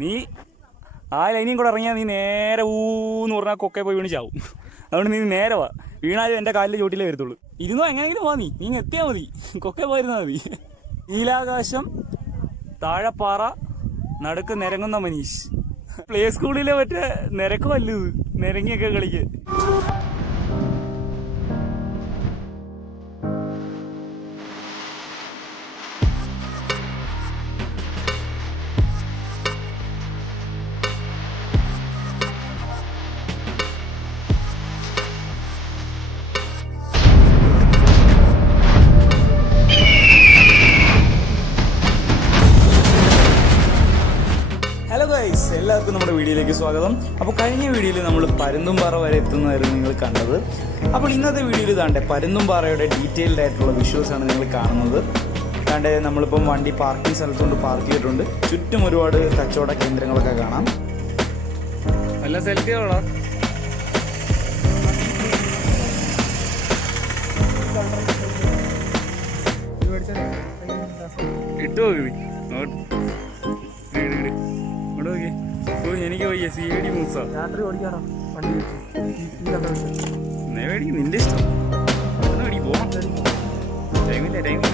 നീ ആ ലൈനിയും കൂടെ ഇറങ്ങിയാൽ നീ നേരെ ഊന്ന് പറഞ്ഞാൽ കൊക്കെ പോയി വീണ് ചാവും. അതുകൊണ്ട് നീ നേരെ വാ. വീണാലും എൻ്റെ കാലിൻ്റെ ചോട്ടിലേ വരത്തുള്ളൂ. ഇരുന്നോ എങ്ങനെയെങ്കിലും വാ, നീ എത്തിയാൽ മതി. കൊക്കെ പോയിരുന്നാൽ മതി. നീലാകാശം, താഴെപ്പാറ, നടുക്ക് നിരങ്ങുന്ന മനീഷ്. പ്ലേ സ്കൂളിലെ മറ്റേ നിരക്കുമല്ല ഇത്, നിരങ്ങിയൊക്കെ കളിക്ക്. ഹലോ ഗൈസ്, എല്ലാവർക്കും നമ്മുടെ വീഡിയോയിലേക്ക് സ്വാഗതം. അപ്പോൾ കഴിഞ്ഞ വീഡിയോയിൽ നമ്മൾ പരുന്തുംപാറ വരെ എത്തുന്നതായിരുന്നു നിങ്ങൾ കണ്ടത്. അപ്പോൾ ഇന്നത്തെ വീഡിയോയിൽ താണ്ടെ പരുന്തുംപാറയുടെ ഡീറ്റെയിൽഡ് ആയിട്ടുള്ള വിഷ്വൽസാണ് നിങ്ങൾ കാണുന്നത്. താണ്ടെ നമ്മളിപ്പം വണ്ടി പാർക്കിംഗ് സ്ഥലത്തുകൊണ്ട് പാർക്ക് ചെയ്തിട്ടുണ്ട്. ചുറ്റും ഒരുപാട് കച്ചവട കേന്ദ്രങ്ങളൊക്കെ കാണാം. നല്ല സെൽഫിയോളാ ഇട്ടു നോക്കി. എനിക്ക് പോയി CID മൂസ രാത്രി ഓടിക്കാറോ വണ്ടി മേടിക്കും, നിന്റെ ഇഷ്ടം. മേടിക്കും, പോവാം. ടൈമില്ല.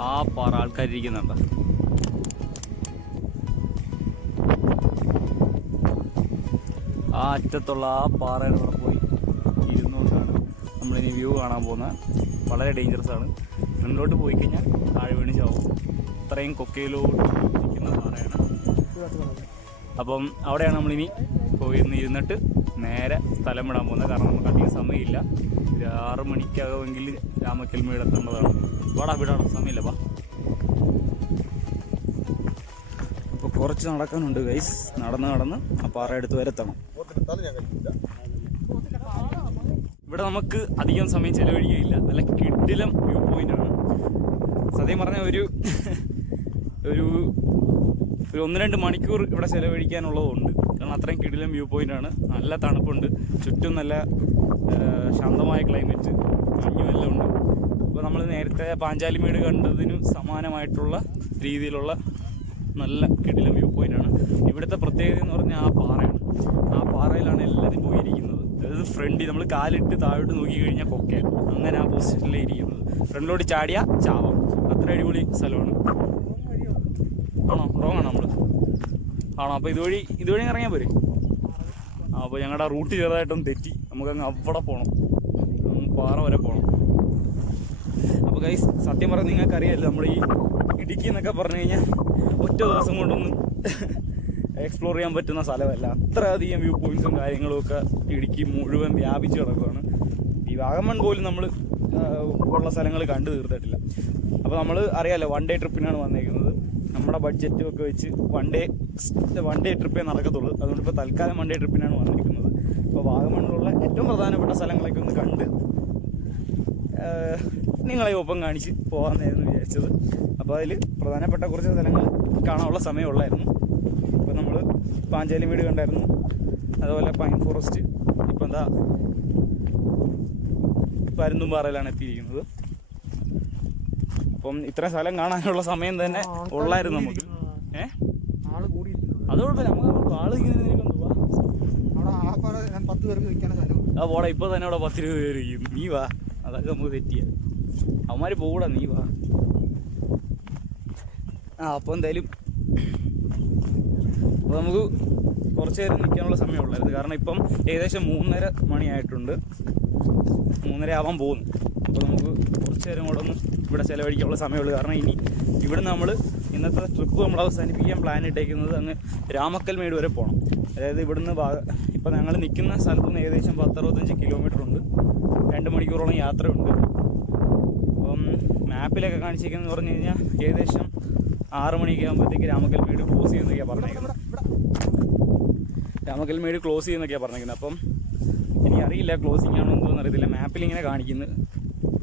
ആ പാറ ആൾക്കാരിയ്ക്കുന്നുണ്ട്. ആ അറ്റത്തുള്ള ആ പാറയുടെ കൂടെ പോയി ഇരുന്നുകൊണ്ടാണ് നമ്മളിനി വ്യൂ കാണാൻ പോകുന്നത്. വളരെ ഡേഞ്ചറസ് ആണ്. മുന്നോട്ട് പോയി കഴിഞ്ഞാൽ താഴെ വീണ് ചാവും. അത്രയും കൊക്കയിലോട്ട് നിൽക്കുന്ന പാറയാണ്. അപ്പം അവിടെയാണ് നമ്മളിനി പോയി ഇരുന്നിട്ട് നേരെ സ്ഥലം വിടാൻ പോകുന്നത്. കാരണം നമുക്ക് അധികം സമയമില്ല. 6 മണിക്കകമെങ്കിൽ രാമക്കൽമേട് എത്തേണ്ടതാണ്. വിടാണ്, സമയമില്ല. അപ്പോൾ കുറച്ച് നടക്കാനുണ്ട് ഗൈസ്. നടന്ന് ആ പാറ അടുത്ത് വരെ എത്തണം. ഇവിടെ നമുക്ക് അധികം സമയം ചിലവഴിക്കുകയില്ല. നല്ല കിടിലം വ്യൂ പോയിൻ്റാണ്. സത്യം പറഞ്ഞാൽ ഒരു 1-2 മണിക്കൂർ ഇവിടെ ചിലവഴിക്കാനുള്ളതുണ്ട്. കാരണം അത്രയും കിടിലം വ്യൂ പോയിൻ്റാണ്. നല്ല തണുപ്പുണ്ട്, ചുറ്റും നല്ല ശാന്തമായ ക്ലൈമറ്റ്, മഞ്ഞുമെല്ലാം ഉണ്ട്. അപ്പോൾ നമ്മൾ നേരത്തെ പാഞ്ചാലിമേട് കണ്ടതിനും സമാനമായിട്ടുള്ള രീതിയിലുള്ള നല്ല കിടിലം വ്യൂ പോയിൻ്റാണ്. ഇവിടുത്തെ പ്രത്യേകത എന്ന് പറഞ്ഞാൽ ആ പാറയാണ്. ആ പാറയിലാണ് എല്ലാവരും പോയിരിക്കുന്നത്. അതായത് ഫ്രണ്ടിൽ നമ്മൾ കാലിട്ട് താഴോട്ട് നോക്കിക്കഴിഞ്ഞാൽ കൊക്കയാണ്. അങ്ങനെ ആ പൊസിഷനിലേ ഇരിക്കുന്നത്. ഫ്രണ്ടിലോട്ട് ചാടിയാൽ ചാവാം. അത്ര അടിപൊളി സ്ഥലമാണ്. ആണോ? റോങ് ആണോ നമ്മൾ? ആണോ? അപ്പോൾ ഇതുവഴി ഇറങ്ങിയാൽ പോരെ? അപ്പോൾ ഞങ്ങളുടെ റൂട്ട് ചെറുതായിട്ടൊന്ന് തെറ്റി. നമുക്കങ്ങ് അവിടെ പോകണം, പാറ വരെ പോകണം. അപ്പോൾ ഗൈസ്, സത്യം പറഞ്ഞാൽ നിങ്ങൾക്കറിയാമല്ലോ, നമ്മൾ ഈ ഇടുക്കി എന്നൊക്കെ പറഞ്ഞു കഴിഞ്ഞാൽ ഒറ്റ ദിവസം കൊണ്ടൊന്നും എക്സ്പ്ലോർ ചെയ്യാൻ പറ്റുന്ന സ്ഥലമല്ല. അത്രയധികം വ്യൂ പോയിൻറ്റ്സും കാര്യങ്ങളും ഒക്കെ ഇടുക്കി മുഴുവൻ വ്യാപിച്ച് കിടക്കുകയാണ്. ഈ വാഗമൺ പോലും നമ്മൾ ഉള്ള സ്ഥലങ്ങൾ കണ്ടു തീർത്തിട്ടില്ല. അപ്പോൾ നമ്മൾ അറിയാമല്ലോ, 1 ഡേ ട്രിപ്പിനാണ് വന്നേക്കുന്നത്. നമ്മുടെ ബഡ്ജറ്റും ഒക്കെ വെച്ച് വൺ ഡേ ട്രിപ്പേ നടക്കത്തുള്ളൂ. അതുകൊണ്ട് ഇപ്പോൾ തൽക്കാലം 1 ഡേ ട്രിപ്പിനാണ് വന്നിരിക്കുന്നത്. അപ്പോൾ വാഗമണ്ണിലുള്ള ഏറ്റവും പ്രധാനപ്പെട്ട സ്ഥലങ്ങളൊക്കെ ഒന്ന് കണ്ട് നിങ്ങളെ ഒപ്പം കാണിച്ച് പോകാമെന്നായിരുന്നു വിചാരിച്ചത്. അപ്പോൾ അതിൽ പ്രധാനപ്പെട്ട കുറച്ച് സ്ഥലങ്ങൾ കാണാനുള്ള സമയമുള്ളായിരുന്നു. അപ്പോൾ നമ്മൾ പാഞ്ചാലിമേട് കണ്ടായിരുന്നു, അതുപോലെ പൈൻ ഫോറസ്റ്റ്. ഇപ്പോൾ എന്താ പരുന്തുംപാറയിലാണ് എത്തിയിരിക്കുന്നത്. അപ്പം ഇത്രയും സ്ഥലം കാണാനുള്ള സമയം തന്നെ ഉള്ളായിരുന്നു നമുക്ക്. അത് കുഴപ്പമില്ല, നമുക്ക് ആള് ആ പോടാ. ഇപ്പൊ തന്നെ അവിടെ 10-20 പേര് ഇരിക്കുന്നു. നീ വാ, അതൊക്കെ നമുക്ക് തെറ്റിയ അവന്മാര് പോകൂടാ, നീ വാ. അപ്പോൾ എന്തായാലും അപ്പോൾ നമുക്ക് കുറച്ച് നേരം നിൽക്കാനുള്ള സമയമുള്ളായിരുന്നു. കാരണം ഇപ്പം ഏകദേശം 3:30 മണിയായിട്ടുണ്ട്, 3:30 ആവാൻ പോകുന്നു. അപ്പോൾ നമുക്ക് കുറച്ച് നേരം കൂടെ ഒന്ന് ഇവിടെ ചിലവഴിക്കാനുള്ള സമയമുള്ളൂ. കാരണം ഇനി ഇവിടെ നമ്മൾ ഇന്നത്തെ ട്രിപ്പ് നമ്മൾ അവസാനിപ്പിക്കാൻ പ്ലാൻ ഇട്ടേക്കുന്നത് അങ്ങ് രാമക്കൽമേട് വരെ പോകണം. അതായത് ഇവിടുന്ന് ഇപ്പം ഞങ്ങൾ നിൽക്കുന്ന സ്ഥലത്ത് നിന്ന് ഏകദേശം 10-65 കിലോമീറ്റർ ഉണ്ട്. 2 മണിക്കൂറോളം യാത്രയുണ്ട്. അപ്പം മാപ്പിലൊക്കെ കാണിച്ചിരിക്കുന്നതെന്ന് പറഞ്ഞു കഴിഞ്ഞാൽ ഏകദേശം 6 മണിയൊക്കെ ആകുമ്പോഴത്തേക്ക് രാമക്കൽമേട് ക്ലോസ് ചെയ്യുന്നൊക്കെയാണ് പറഞ്ഞേക്കുന്നത്. രാമക്കൽമേട് ക്ലോസ് ചെയ്യുന്നൊക്കെയാണ് പറഞ്ഞേക്കുന്നത്. അപ്പം എനിക്കറിയില്ല ക്ലോസിംഗ് ആണോ എന്തോന്ന് അറിയത്തില്ല, മാപ്പിലിങ്ങനെ കാണിക്കുന്നത്.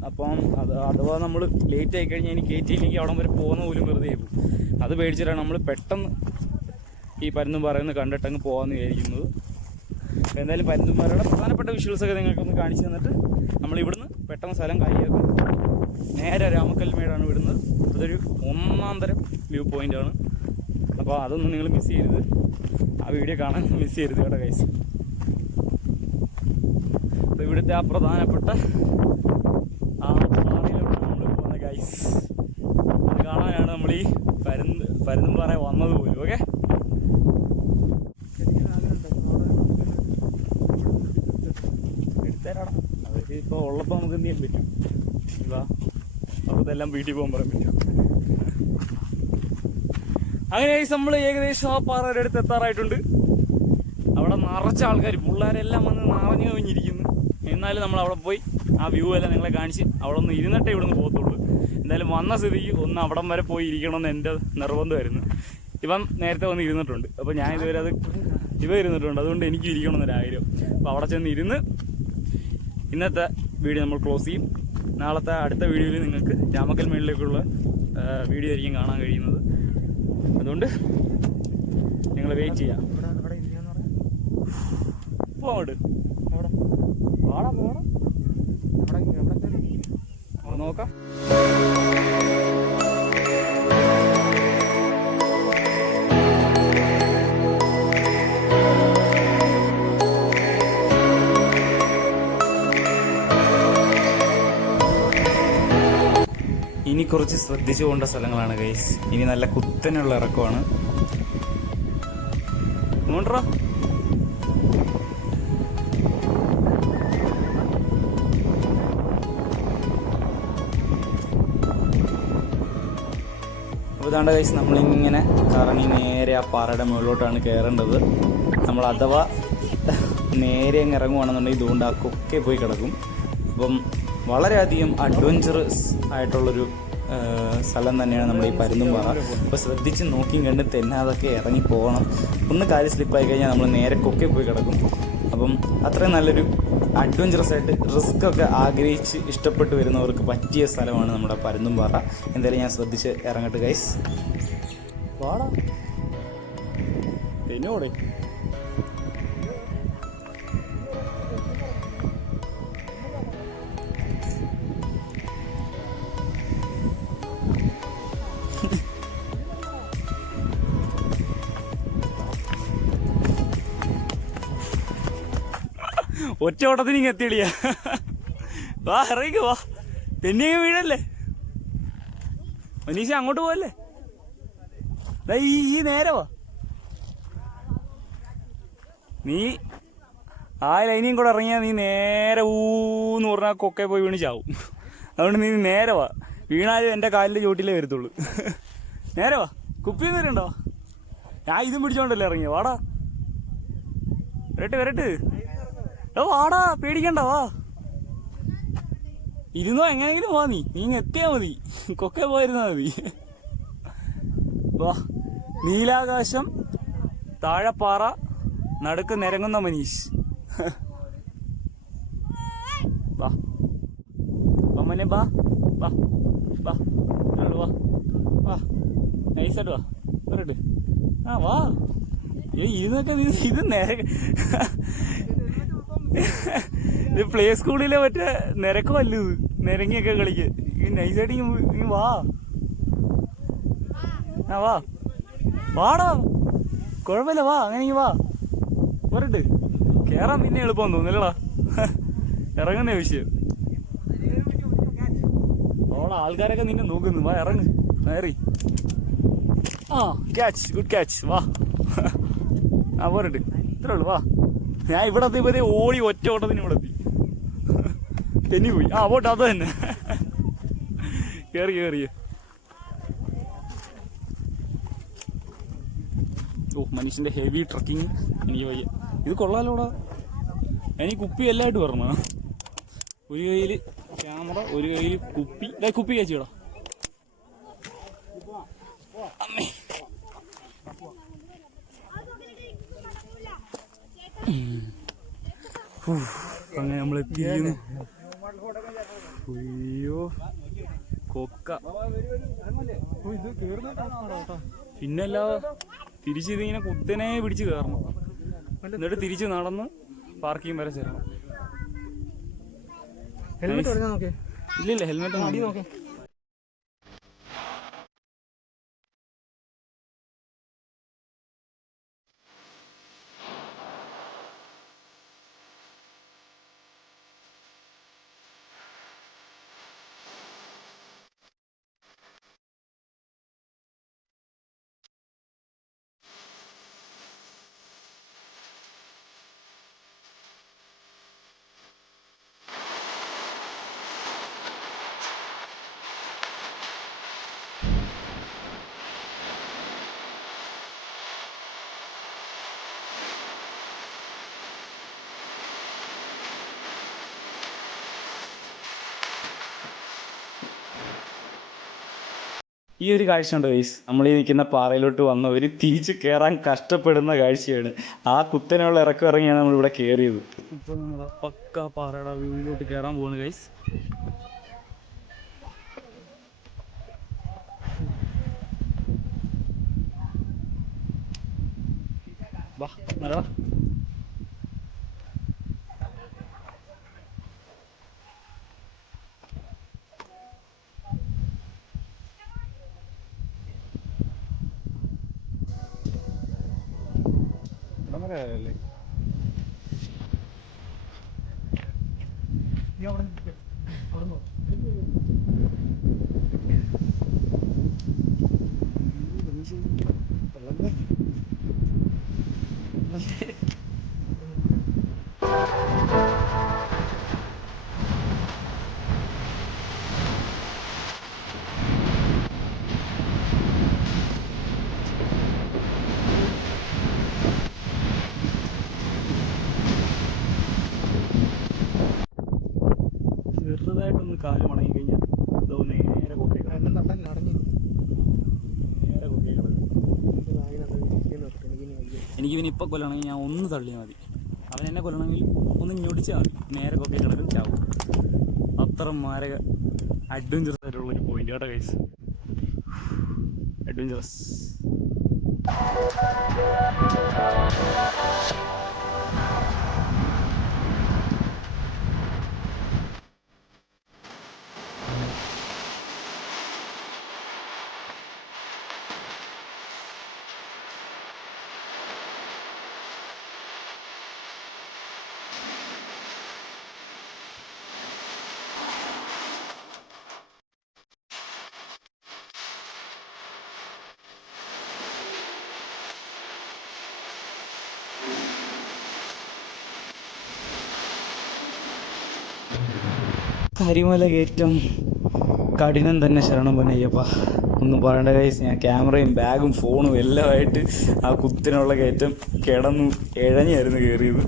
അപ്പം അഥവാ നമ്മൾ ലേറ്റ് ആയി കഴിഞ്ഞാൽ എനിക്ക് കയറ്റിയില്ലെങ്കിൽ അവിടെ വരെ പോകുന്ന പോലും വെറുതെ ആയി പോകും. അത് പേടിച്ചിട്ടാണ് നമ്മൾ പെട്ടെന്ന് ഈ പരുന്തുംപാറയിൽ കണ്ടിട്ടങ്ങ് പോകാമെന്ന് വിചാരിക്കുന്നത്. എന്തായാലും പരുന്തുംപാറയുടെ പ്രധാനപ്പെട്ട വിഷ്വൽസൊക്കെ നിങ്ങൾക്കൊന്ന് കാണിച്ചു തന്നിട്ട് നമ്മളിവിടുന്ന് പെട്ടെന്ന് സ്ഥലം കാര്യമാക്കും. നേരെ രാമക്കൽമേടാണ് വിടുന്നത്. അതൊരു 1-ാം തരം വ്യൂ പോയിൻ്റാണ്. അപ്പോൾ അതൊന്നും നിങ്ങൾ മിസ് ചെയ്യരുത്, ആ വീഡിയോ കാണാൻ മിസ് ചെയ്യരുത് കേട്ടോ ഗൈസ്. അപ്പോൾ ഇവിടുത്തെ ആ പ്രധാനപ്പെട്ട ആ പാറയിലൂടെ നമ്മൾ പോകുന്ന ഗൈസ്, അത് കാണാനാണ് നമ്മൾ ഈ പരുന്തുംപാറ വന്നത് പോലും. ഓക്കെ, എടുത്തേരാടാ, അതൊക്കെ ഇപ്പോൾ ഉള്ളപ്പോൾ നമുക്ക് എന്ത് ചെയ്യാൻ പറ്റും? ഇതാ അപ്പോൾ ഇതെല്ലാം വീട്ടിൽ പോകാൻ പറയാൻ പറ്റും. അങ്ങനെ നമ്മൾ ഏകദേശം ആ പാറയുടെ അടുത്ത് എത്താറായിട്ടുണ്ട്. അവിടെ നിറച്ച ആൾക്കാർ, പിള്ളേരെല്ലാം വന്ന് നിറഞ്ഞു കഴിഞ്ഞിരിക്കുന്നു. എന്നാലും നമ്മൾ അവിടെ പോയി ആ വ്യൂ എല്ലാം നിങ്ങളെ കാണിച്ച് അവിടെ ഒന്ന് ഇരുന്നിട്ടേ ഇവിടുന്ന് പോകത്തുള്ളൂ. എന്തായാലും വന്ന സ്ഥിതിക്ക് ഒന്ന് അവിടം വരെ പോയി ഇരിക്കണമെന്ന് എൻ്റെ നിർബന്ധമായിരുന്നു. ഇവൻ നേരത്തെ വന്ന് ഇരുന്നിട്ടുണ്ട്, അപ്പോൾ ഞാൻ ഇതുവരെ ഇവ ഇരുന്നിട്ടുണ്ട്, അതുകൊണ്ട് എനിക്ക് ഇരിക്കണമെന്നൊരാഗ്രഹം. അപ്പോൾ അവിടെ ചെന്ന് ഇരുന്ന് ഇന്നത്തെ വീഡിയോ നമ്മൾ ക്ലോസ് ചെയ്യും. നാളത്തെ അടുത്ത വീഡിയോയിൽ നിങ്ങൾക്ക് രാമക്കൽമേടിലേക്കുള്ള വീഡിയോ ആയിരിക്കും കാണാൻ കഴിയുന്നത്. അതുകൊണ്ട് നിങ്ങൾ വെയിറ്റ് ചെയ്യാം. പോട് നോക്കാം. ഇനി കുറച്ച് ശ്രദ്ധിച്ചു പോകേണ്ട സ്ഥലങ്ങളാണ് ഗൈസ്. ഇനി നല്ല കുത്തനുള്ള ഇറക്കമാണ്. ഇങ്ങോട്ടോ അപ്പോൾ ഇതാണ്ട് ഗൈസ്, നമ്മളിങ്ങനെ കറങ്ങി നേരെ ആ പാറയുടെ മുകളിലോട്ടാണ് കയറേണ്ടത്. നമ്മൾ അഥവാ നേരെ അങ്ങ് ഇറങ്ങുവാണെന്നുണ്ടെങ്കിൽ ഇതുകൊണ്ട് ആ കൊക്കെ പോയി കിടക്കും. അപ്പം വളരെയധികം അഡ്വഞ്ചറസ് ആയിട്ടുള്ളൊരു സ്ഥലം തന്നെയാണ് നമ്മൾ ഈ പരുന്തുംപാറ. അപ്പോൾ ശ്രദ്ധിച്ച് നോക്കിയും കണ്ട് തെന്നാതൊക്കെ ഇറങ്ങി പോകണം. ഒന്ന് കാല് സ്ലിപ്പായി കഴിഞ്ഞാൽ നമ്മൾ നേരെ കൊക്കെ പോയി കിടക്കും. അപ്പം അത്രയും നല്ലൊരു അഡ്വഞ്ചറസ് ആയിട്ട് റിസ്ക് ഒക്കെ ആഗ്രഹിച്ച് ഇഷ്ടപ്പെട്ട് വരുന്നവർക്ക് പറ്റിയ സ്ഥലമാണ് നമ്മുടെ പരുന്തുംപാറ. എന്തായാലും ഞാൻ ശ്രദ്ധിച്ച് ഇറങ്ങട്ടെ ഗൈസ്. വാടാ എന്നോടെ ഒറ്റ ഓട്ടത്തിന് ഇങ്ങ് എത്തിയടിയാ. വാ ഇറങ്ങിക്ക് വാ, തെന്നിയൊക്കെ വീഴല്ലേ മനീഷ, അങ്ങോട്ട് പോവല്ലേ. ഈ നേരെ വാ, നീ ആ ലൈനിയും കൂടെ ഇറങ്ങിയാൽ നീ നേരെ ഊന്ന് പറഞ്ഞാൽ കൊക്കെ പോയി വീണ് ചാവും. അതുകൊണ്ട് നീ നേരെ വാ, വീണാലും എൻ്റെ കാലിൻ്റെ ചോട്ടിലേ വരത്തുള്ളൂ. നേരെ വാ, കുപ്പി നേരണ്ടോ? ഞാൻ ഇതും പിടിച്ചോണ്ടല്ലേ ഇറങ്ങിയ. വാടാ വരട്ട് വാടാ, പേടിക്കണ്ട വാ, ഇരുന്നോ എങ്ങനെയെങ്കിലും വാ. നീ എത്തിയാ മതി, കൊക്കെ പോയിരുന്നാ മതി. വാ, നീലാകാശം, താഴെപ്പാറ, നടുക്ക് നിരങ്ങുന്ന മനീഷ്. വാ അമ്മനെ, ബാ വാ വാ വാ വാ, നൈസായിട്ട് വാ, വരട്ട്. ആ വാ, ഇരുന്നൊക്കെ ഇത് നേരെ ഇത് പ്ലേ സ്കൂളിലെ മറ്റേ നിരക്കമല്ല ഇത്, നിരങ്ങിയൊക്കെ കളിക്ക്. ഈ നൈസായിട്ട് ഇങ്ങ് വാ, ആ വാ, വാടാ, കുഴപ്പമില്ല, വാ, അങ്ങനെ വാ പോരട്ട്. കേറാൻ പിന്നെ എളുപ്പം തോന്നില്ലടാ, ഇറങ്ങുന്ന വിഷയം. ഓളെ ആൾക്കാരൊക്കെ നിന്നെ നോക്കുന്നു, വാ ഇറങ്ങ് നേറി. ആ ക്യാച്ച്, ഗുഡ് ക്യാച്ച്, വാ. ആ പോരട്ട്, ഇത്രേ ഉള്ളു, വാ. ഞാൻ ഇവിടെ എത്തിയപ്പോഴത്തേ ഓടി ഒറ്റ ഓട്ടത്തിന് ഇവിടെ എത്തി, തെന്നി പോയി. ആ പോട്ടെ, അത് തന്നെ. കേറിയ ഓ മനുഷ്യന്റെ ഹെവി ട്രക്കിങ് എനിക്ക് വയ്യ. ഇത് കൊള്ളാലോടാ. എനിക്ക് കുപ്പി എല്ലായിട്ട് വരണം. ഒരു കയ്യിൽ ക്യാമറ, ഒരു കയ്യിൽ കുപ്പി. കുപ്പി കഴിച്ചിടാ. അങ്ങനെ നമ്മളെത്തിയിരുന്നു. അയ്യോ കൊക്ക. പിന്നല്ലാതെ തിരിച്ചിതിങ്ങനെ കുത്തനെ പിടിച്ച് കയറണം, എന്നിട്ട് തിരിച്ച് നടന്ന് പാർക്കിംഗ് വരെ ചേരണം. ഇല്ലില്ല, ഹെൽമെറ്റ് നോക്കി. ഈ ഒരു കാഴ്ച ഉണ്ട് ഗൈസ്, നമ്മൾ ഈ നിൽക്കുന്ന പാറയിലോട്ട് വന്നവർ തിരിച്ച് കയറാൻ കഷ്ടപ്പെടുന്ന കാഴ്ചയാണ്. ആ കുത്തനെയുള്ള ഇറക്കം ഇറങ്ങിയാണ് നമ്മളിവിടെ കയറിയത്. ഇപ്പോൾ നമ്മൾ പക്ക പാറയുടെ വ്യൂവിലോട്ട് കയറാൻ പോകുന്നു ഗൈസ്. വാ നല്ലതാ. അല്ലേ ചെറുതായിട്ടൊന്ന് കാല് മടങ്ങി കഴിഞ്ഞാൽ ഇതോ നേരെ കൊക്കേ എനിക്ക് പിന്നെ ഇപ്പം കൊല്ലണമെങ്കിൽ ഞാൻ ഒന്ന് തള്ളിയാൽ മതി. അവൻ എന്നെ കൊല്ലണമെങ്കിൽ ഒന്ന് ഞൊടിച്ചാൽ മതി, നേരെ കൊക്കേ കിടക്കും, ചാവും. അത്ര മാരക അഡ്വഞ്ചറസ് ആയിട്ടുള്ളൊരു പോയിന്റ് കേട്ടോ ഗൈസ്. അഡ്വഞ്ചറസ്. കരിമല കയറ്റം കഠിനം തന്നെ, ശരണം പൊന്നയ്യപ്പ. ഒന്നും പറയേണ്ട കൈസ്, ഞാൻ ക്യാമറയും ബാഗും ഫോണും എല്ലാമായിട്ട് ആ കുത്തിനുള്ള കയറ്റം കിടന്നു ഇഴഞ്ഞായിരുന്നു കയറിയത്.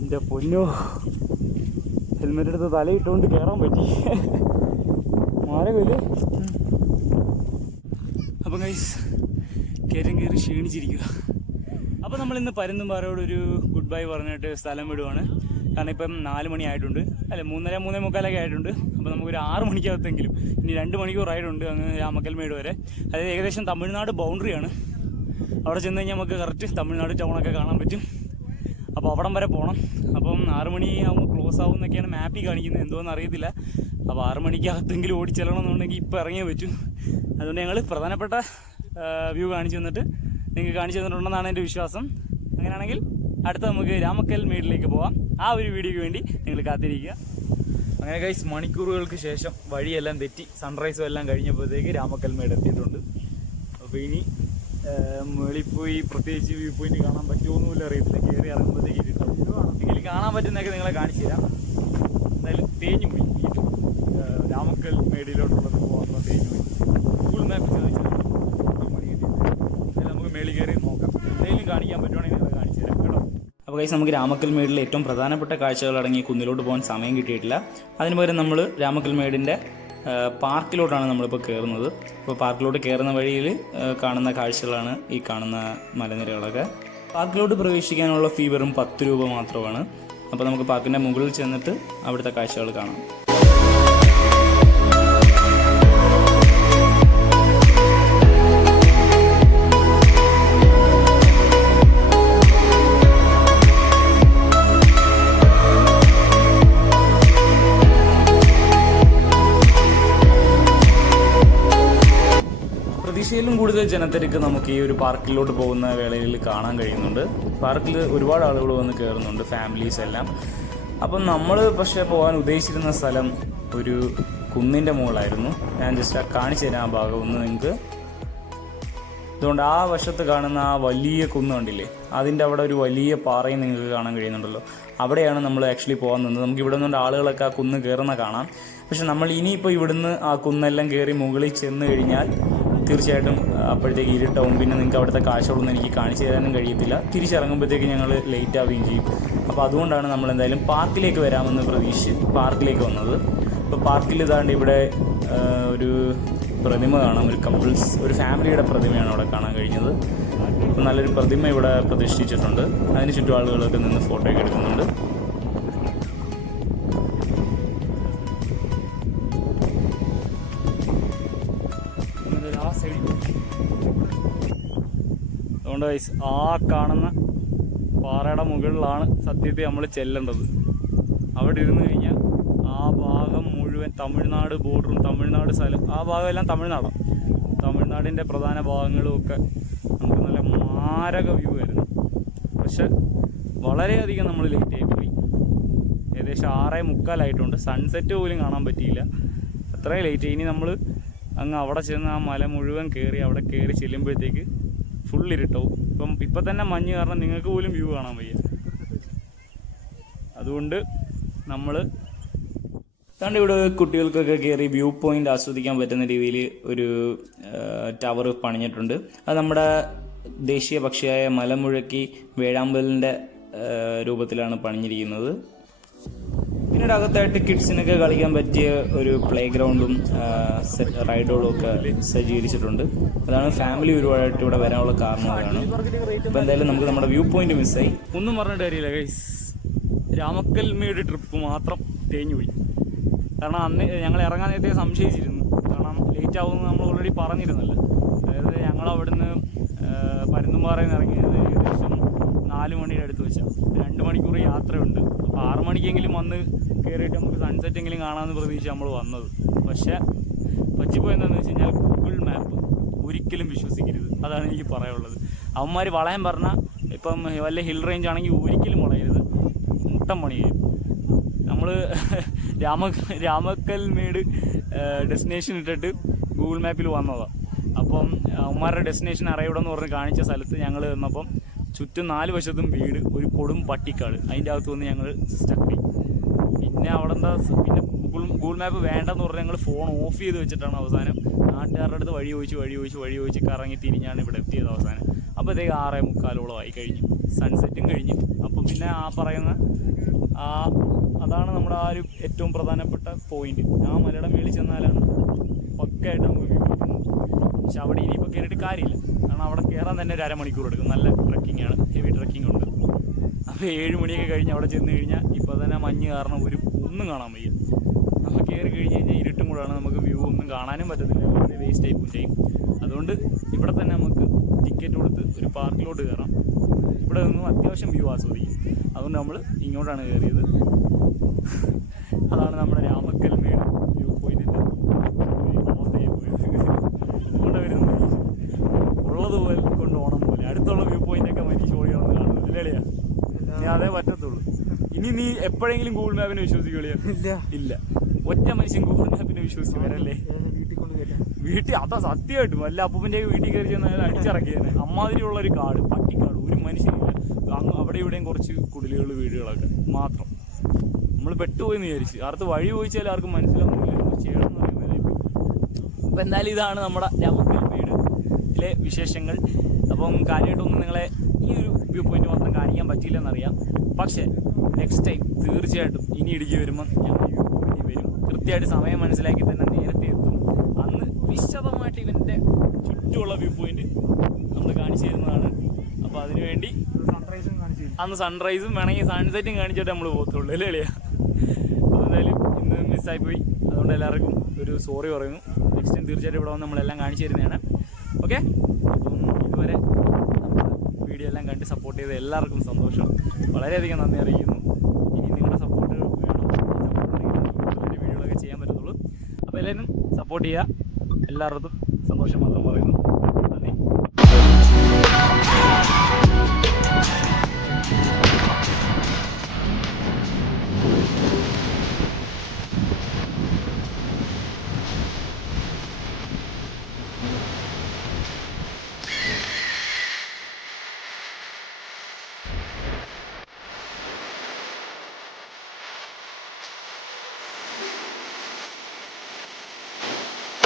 എൻ്റെ പൊന്നോ, ഹെൽമെറ്റ് എടുത്ത് തലയിട്ടുകൊണ്ട് കയറാൻ പറ്റി. മാരകല്ലേ. അപ്പം ഗൈസ് കയറ്റം കയറി ക്ഷീണിച്ചിരിക്കുക. അപ്പോൾ നമ്മളിന്ന് പരുന്തുംപാറയോടൊരു ഗുഡ് ബൈ പറഞ്ഞിട്ട് സ്ഥലം വിടുവാണ്. കാരണം ഇപ്പം 4 മണി ആയിട്ടുണ്ട്, അല്ല 3:45 ആയിട്ടുണ്ട്. അപ്പോൾ നമുക്കൊരു 6 മണിക്കകത്തെങ്കിലും, ഇനി 2 മണിക്കൂർ റൈഡുണ്ട് അങ്ങ് രാമക്കൽമേട് വരെ. അതായത് ഏകദേശം തമിഴ്നാട് ബൗണ്ടറിയാണ്. അവിടെ ചെന്ന് കഴിഞ്ഞാൽ നമുക്ക് കറക്റ്റ് തമിഴ്നാട് ടൗണൊക്കെ കാണാൻ പറ്റും. അപ്പോൾ അവിടം വരെ പോകണം. അപ്പം 6 മണിയാകുമ്പോൾ ക്ലോസ് ആവും എന്നൊക്കെയാണ് മാപ്പിൽ കാണിക്കുന്നത്, എന്തോന്ന് അറിയത്തില്ല. അപ്പോൾ 6 മണിക്കകത്തെങ്കിലും ഓടിച്ചെല്ലണമെന്നുണ്ടെങ്കിൽ ഇപ്പോൾ ഇറങ്ങിയേ പറ്റും. അതുകൊണ്ട് ഞങ്ങൾ പ്രധാനപ്പെട്ട വ്യൂ കാണിച്ചു തന്നിട്ട് നിങ്ങൾക്ക് കാണിച്ചു തന്നിട്ടുണ്ടെന്നാണ് എൻ്റെ വിശ്വാസം. അങ്ങനെയാണെങ്കിൽ അടുത്ത നമുക്ക് രാമക്കൽമേടിലേക്ക് പോകാം. ആ ഒരു വീഡിയോയ്ക്ക് വേണ്ടി നിങ്ങൾ കാത്തിരിക്കുക. അങ്ങനെ ഗൈസ്, മണിക്കൂറുകൾക്ക് ശേഷം വഴിയെല്ലാം തെറ്റി സൺറൈസും എല്ലാം കഴിഞ്ഞപ്പോഴത്തേക്ക് രാമക്കൽമേട് എത്തിയിട്ടുണ്ട്. അപ്പോൾ ഇനി മുകളിൽ പോയി പ്രത്യേകിച്ച് വ്യൂ പോയിന്റ് കാണാൻ പറ്റുമോന്നുമില്ല അറിയത്തില്ല. കയറി ഇറങ്ങുമ്പോഴത്തേക്ക് കിട്ടും. എങ്കിലും കാണാൻ പറ്റുന്നതൊക്കെ നിങ്ങളെ കാണിച്ചു തരാം. എന്തായാലും തേഞ്ഞു പോയി രാമക്കൽമേടിലോട്ടുള്ളത് പോകാൻ തേഞ്ഞു പോയി. ഗൂഗിൾ മാപ്പ് ചോദിച്ചാൽ നമുക്ക് മേളിൽ കയറി നോക്കാം. എന്തെങ്കിലും കാണിക്കാൻ പറ്റുവാണെങ്കിൽ നിങ്ങളെ കാണിച്ചു തരാം കേട്ടോ. അപ്പോൾ ഗൈസ്, നമുക്ക് രാമക്കൽമേടിലെ ഏറ്റവും പ്രധാനപ്പെട്ട കാഴ്ചകൾ അടങ്ങി കുന്നിലോട്ട് പോകാൻ സമയം കിട്ടിയിട്ടില്ല. അതിന് പകരം നമ്മൾ രാമക്കൽമേടിൻ്റെ പാർക്കിലോട്ടാണ് നമ്മളിപ്പോൾ കയറുന്നത്. അപ്പോൾ പാർക്കിലോട്ട് കയറുന്ന വഴിയിൽ കാണുന്ന കാഴ്ചകളാണ് ഈ കാണുന്ന മലനിരകളൊക്കെ. പാർക്കിലോട്ട് പ്രവേശിക്കാനുള്ള ഫീ വെറും 10 രൂപ മാത്രമാണ്. അപ്പോൾ നമുക്ക് പാർക്കിൻ്റെ മുകളിൽ ചെന്നിട്ട് അവിടുത്തെ കാഴ്ചകൾ കാണാം. പ്രതീക്ഷയിലും കൂടുതൽ ജനത്തിരക്ക് നമുക്ക് ഈ ഒരു പാർക്കിലോട്ട് പോകുന്ന വേളയിൽ കാണാൻ കഴിയുന്നുണ്ട്. പാർക്കിൽ ഒരുപാട് ആളുകൾ വന്ന് കയറുന്നുണ്ട്, ഫാമിലീസ് എല്ലാം. അപ്പം നമ്മൾ പക്ഷേ പോകാൻ ഉദ്ദേശിച്ചിരുന്ന സ്ഥലം ഒരു കുന്നിൻ്റെ മുകളായിരുന്നു. ഞാൻ ജസ്റ്റ് കാണിച്ചു തരാം ആ ഭാഗം ഒന്ന് നിങ്ങൾക്ക്. അതുകൊണ്ട് ആ വശത്ത് കാണുന്ന ആ വലിയ കുന്ന് കണ്ടില്ലേ, അതിൻ്റെ അവിടെ ഒരു വലിയ പാറയും നിങ്ങൾക്ക് കാണാൻ കഴിയുന്നുണ്ടല്ലോ. അവിടെയാണ് നമ്മൾ ആക്ച്വലി പോകാൻ നിന്നത്. നമുക്ക് ഇവിടെ നിന്നുകൊണ്ട് ആളുകളൊക്കെ ആ കുന്ന് കയറുന്ന കാണാം. പക്ഷെ നമ്മൾ ഇനിയിപ്പോൾ ഇവിടുന്ന് ആ കുന്നെല്ലാം കയറി മുകളിൽ ചെന്ന് കഴിഞ്ഞാൽ തീർച്ചയായിട്ടും അപ്പോഴത്തേക്ക് ഇരുട്ടാവും. പിന്നെ നിങ്ങൾക്ക് അവിടുത്തെ കാഴ്ചകളൊന്നും എനിക്ക് കാണിച്ചു തരാനും കഴിയത്തില്ല. തിരിച്ചിറങ്ങുമ്പോഴത്തേക്ക് ഞങ്ങൾ ലേറ്റ് ആവുകയും ചെയ്യും. അപ്പോൾ അതുകൊണ്ടാണ് നമ്മൾ എന്തായാലും പാർക്കിലേക്ക് വരാമെന്ന് പ്രതീക്ഷിച്ച് പാർക്കിലേക്ക് വന്നത്. ഇപ്പോൾ പാർക്കിൽ ഇതാണ്ട് ഇവിടെ ഒരു പ്രതിമ കാണാം. ഒരു കപ്പിൾസ്, ഒരു ഫാമിലിയുടെ പ്രതിമയാണ് അവിടെ കാണാൻ കഴിഞ്ഞത്. അപ്പോൾ നല്ലൊരു പ്രതിമ ഇവിടെ പ്രതിഷ്ഠിച്ചിട്ടുണ്ട്. അതിന് ചുറ്റും ആളുകളൊക്കെ നിന്ന് ഫോട്ടോയൊക്കെ എടുക്കുന്നുണ്ട്. അതുകൊണ്ട് ഗൈസ്, ആ കാണുന്ന പാറയുടെ മുകളിലാണ് സത്യത്തിൽ നമ്മൾ ചെല്ലേണ്ടത്. അവിടെ ഇരുന്ന് കഴിഞ്ഞാൽ ആ ഭാഗം മുഴുവൻ തമിഴ്നാട് ബോർഡറും തമിഴ്നാട് സ്ഥലം, ആ ഭാഗമെല്ലാം തമിഴ്നാടാണ്. തമിഴ്നാടിൻ്റെ പ്രധാന ഭാഗങ്ങളും ഒക്കെ നമുക്ക് നല്ല മാരക വ്യൂ ആയിരുന്നു. പക്ഷെ വളരെയധികം നമ്മൾ ലേറ്റ് ആയിപ്പോയി. ഏകദേശം 6:45 സൺസെറ്റ് പോലും കാണാൻ പറ്റിയില്ല. അത്രയും ലേറ്റ്. ഇനി നമ്മൾ അങ്ങ് അവിടെ ചെന്ന് ആ മല മുഴുവൻ കയറി അവിടെ കയറി ചെല്ലുമ്പോഴത്തേക്ക് ഫുൾ ഇരുട്ടാവും. ഇപ്പം തന്നെ മഞ്ഞ് കാരണം നിങ്ങൾക്ക് പോലും വ്യൂ കാണാൻ വയ്യ. അതുകൊണ്ട് നമ്മൾ അതുകൊണ്ട് ഇവിടെ കുട്ടികൾക്കൊക്കെ കയറി വ്യൂ പോയിന്റ് ആസ്വദിക്കാൻ പറ്റുന്ന രീതിയിൽ ഒരു ടവർ പണിഞ്ഞിട്ടുണ്ട്. അത് നമ്മുടെ ദേശീയ പക്ഷിയായ മലമുഴക്കി വേഴാമ്പലിൻ്റെ രൂപത്തിലാണ് പണിഞ്ഞിരിക്കുന്നത്. പിന്നീട് അകത്തായിട്ട് കിഡ്സിനൊക്കെ കളിക്കാൻ പറ്റിയ ഒരു പ്ലേ ഗ്രൗണ്ടും റൈഡുകളും ഒക്കെ സജ്ജീകരിച്ചിട്ടുണ്ട്. അതാണ് ഫാമിലി ഒരുപാടായിട്ട് ഇവിടെ വരാനുള്ള കാരണം അതാണ്. അപ്പോൾ എന്തായാലും നമുക്ക് നമ്മുടെ വ്യൂ പോയിന്റ് മിസ്സായി. ഒന്നും പറഞ്ഞിട്ട് കാര്യമില്ല ഗൈസ്, രാമക്കൽമേട് ട്രിപ്പ് മാത്രം തേഞ്ഞു പോയി. കാരണം അന്ന് ഞങ്ങൾ ഇറങ്ങാൻ നേരത്തെ സംശയിച്ചിരുന്നു. കാരണം ലേറ്റ് ആവുമെന്ന് നമ്മൾ ഓൾറെഡി പറഞ്ഞിരുന്നല്ലോ. അതായത് ഞങ്ങൾ അവിടുന്ന് പരുന്തുംപാറയിൽ നിന്ന് ഇറങ്ങിയത് ഏകദേശം 4 മണിയുടെ അടുത്ത് വെച്ചാൽ 2 മണിക്കൂർ യാത്രയുണ്ട്. അപ്പോൾ 6 മണിക്കെങ്കിലും വന്ന് കയറിയിട്ട് നമുക്ക് സൺസെറ്റെങ്കിലും കാണാമെന്ന് പ്രതീക്ഷിച്ച് നമ്മൾ വന്നത്. പക്ഷേ പറ്റിപ്പോയെന്താണെന്ന് വെച്ച് കഴിഞ്ഞാൽ ഗൂഗിൾ മാപ്പ് ഒരിക്കലും വിശ്വസിക്കരുത്. അതാണ് എനിക്ക് പറയാനുള്ളത്. അവന്മാർ വളയാൻ പറഞ്ഞാൽ ഇപ്പം വല്ല ഹിൽ റേഞ്ച് ആണെങ്കിൽ ഒരിക്കലും വളയരുത്, മുട്ടം പണിയും. നമ്മൾ രാമക്കൽമേട് ഡെസ്റ്റിനേഷൻ ഇട്ടിട്ട് ഗൂഗിൾ മാപ്പിൽ വന്നതാണ്. അപ്പം അവന്മാരുടെ ഡെസ്റ്റിനേഷൻ അറിയണമെന്ന് പറഞ്ഞ് കാണിച്ച സ്ഥലത്ത് ഞങ്ങൾ വന്നപ്പം ചുറ്റും 4 വശത്തും വീട്, ഒരു കൊടും പട്ടിക്കാട്. അതിൻ്റെ അകത്ത് വന്ന് ഞങ്ങൾ സ്റ്റക്ക്. പിന്നെ അവിടെ എന്താ, പിന്നെ ഗൂഗിൾ മാപ്പ് വേണ്ടെന്ന് പറഞ്ഞാൽ ഞങ്ങൾ ഫോൺ ഓഫ് ചെയ്ത് വെച്ചിട്ടാണ് അവസാനം നാട്ടുകാരുടെ അടുത്ത് വഴി ചോദിച്ച് കറങ്ങി തിരിഞ്ഞാണ് ഇവിടെ എത്തിയത് അവസാനം. അപ്പോഴത്തേക്ക് 6:45 കഴിഞ്ഞു, സൺസെറ്റും കഴിഞ്ഞു. അപ്പം പിന്നെ ആ പറയുന്ന അതാണ് നമ്മുടെ ആ ഒരു ഏറ്റവും പ്രധാനപ്പെട്ട പോയിന്റ്. ആ മലയുടെ മേളിൽ ചെന്നാലാണ് പക്കയായിട്ട് നമുക്ക് വ്യൂ കിട്ടുന്നത്. പക്ഷെ അവിടെ ഇനിയിപ്പോൾ കയറിയിട്ട് കാര്യമില്ല. കാരണം അവിടെ കയറാൻ തന്നെ ഒരു 1/2 മണിക്കൂർ എടുക്കും. നല്ല ട്രക്കിംഗ് ആണ്, ഹെവി ട്രക്കിംഗ് ഉണ്ട്. ഇപ്പോൾ 7 മണിയൊക്കെ കഴിഞ്ഞ് അവിടെ ചെന്ന് കഴിഞ്ഞാൽ ഇപ്പോൾ തന്നെ മഞ്ഞ് കാരണം ഒന്നും കാണാൻ വയ്യ. നമ്മൾ കയറി കഴിഞ്ഞ് കഴിഞ്ഞാൽ ഇരുട്ടും കൂടാണ്, നമുക്ക് വ്യൂ ഒന്നും കാണാനും പറ്റത്തില്ല, വളരെ വേസ്റ്റ് ആയി പോവുകയും ചെയ്യും. അതുകൊണ്ട് ഇവിടെ തന്നെ നമുക്ക് ടിക്കറ്റ് കൊടുത്ത് ഒരു പാർക്കിലോട്ട് കയറാം. ഇവിടെ നിന്നും അത്യാവശ്യം വ്യൂ ആസ്വദിക്കും. അതുകൊണ്ട് നമ്മൾ ഇങ്ങോട്ടാണ് കയറിയത്. അതാണ് നമ്മുടെ രാമക്കൽമേട് വ്യൂ പോയിന്റിൻ്റെ അവസ്ഥയായി പോയത്. ഇവിടെ വരുന്ന ഉള്ളതുപോലെ കൊണ്ട് ഓണം പോലെ അടുത്തുള്ള വ്യൂ പോയിന്റൊക്കെ മനുഷ്യ ഓടിയാണെന്ന് കാണുന്നു ഇല്ലളിയാ. ഞാൻ അതേ പറ്റത്തുള്ളൂ. ഇനി നീ എപ്പോഴെങ്കിലും ഗൂഗിൾ മാപ്പിനെ വിശ്വസിക്കുകയോ? ഇല്ല. ഒറ്റ മനുഷ്യൻ ഗൂഗിൾ മാപ്പിനെ വിശ്വസിച്ച് വരല്ലേ വീട്ടിൽ. അതാ സത്യമായിട്ടും വല്ല അപ്പൂപ്പൻ്റെ വീട്ടിൽ കയറി ചെന്നാൽ അടിച്ചിറക്കിയത്. അമ്മാതിരിയുള്ള ഒരു കാട്, പട്ടിക്കാട്, ഒരു മനുഷ്യനില്ല. അങ്ങ് അവിടെ ഇവിടെയും കുറച്ച് കുടിലുകൾ വീടുകളൊക്കെ മാത്രം. നമ്മൾ പെട്ടുപോയെന്ന് വിചാരിച്ച്. അടുത്ത് വഴി ചോദിച്ചാൽ ആർക്കും മനസ്സിലാവുന്നില്ല ചെയ്യണമെന്ന് പറയുന്നത്. അപ്പോൾ എന്തായാലും ഇതാണ് നമ്മുടെ രാമക്കൽമേടിലെ വിശേഷങ്ങൾ. അപ്പം കാര്യമായിട്ടൊന്നും നിങ്ങളെ ഈ ഒരു വ്യൂ പോയിന്റ് മാത്രം കാണിക്കാൻ പറ്റിയില്ലെന്നറിയാം. പക്ഷേ നെക്സ്റ്റ് ടൈം തീർച്ചയായിട്ടും ഇനി ഇടുക്കി വരുമ്പം ഞങ്ങൾ വ്യൂ പോയിന്റ് വരും. കൃത്യമായിട്ട് സമയം മനസ്സിലാക്കി തന്നെ നേരത്തെ എത്തും. അന്ന് വിശദമായിട്ട് ഇവൻ്റെ ചുറ്റുമുള്ള വ്യൂ പോയിന്റ് നമ്മൾ കാണിച്ചു തരുന്നതാണ്. അപ്പോൾ അതിനുവേണ്ടി അന്ന് സൺറൈസും വേണമെങ്കിൽ സൺസെറ്റും കാണിച്ചിട്ട് നമ്മൾ പോകത്തുള്ളൂ അല്ലേ അളിയാ. അപ്പോൾ എന്തായാലും ഇന്ന് മിസ്സായിപ്പോയി. അതുകൊണ്ട് എല്ലാവർക്കും ഒരു സോറി പറയുന്നു. നെക്സ്റ്റ് ടൈം തീർച്ചയായിട്ടും ഇവിടെ വന്ന് നമ്മളെല്ലാം കാണിച്ചു തരുന്നതാണ്. ഓക്കെ, അപ്പം ഇതുവരെ വീഡിയോ എല്ലാം കണ്ട് സപ്പോർട്ട് ചെയ്ത എല്ലാവർക്കും സന്തോഷം, വളരെയധികം നന്ദി അറിയിക്കുന്നു. ഇനി നിങ്ങളുടെ സപ്പോർട്ട് വേണം. ഈ വീഡിയോകളൊക്കെ ചെയ്യാൻ പറ്റത്തുള്ളൂ. അപ്പോൾ എല്ലാവരും സപ്പോർട്ട് ചെയ്യുക. എല്ലാവർക്കും സന്തോഷം മാത്രം പറയുന്നു. നന്ദി.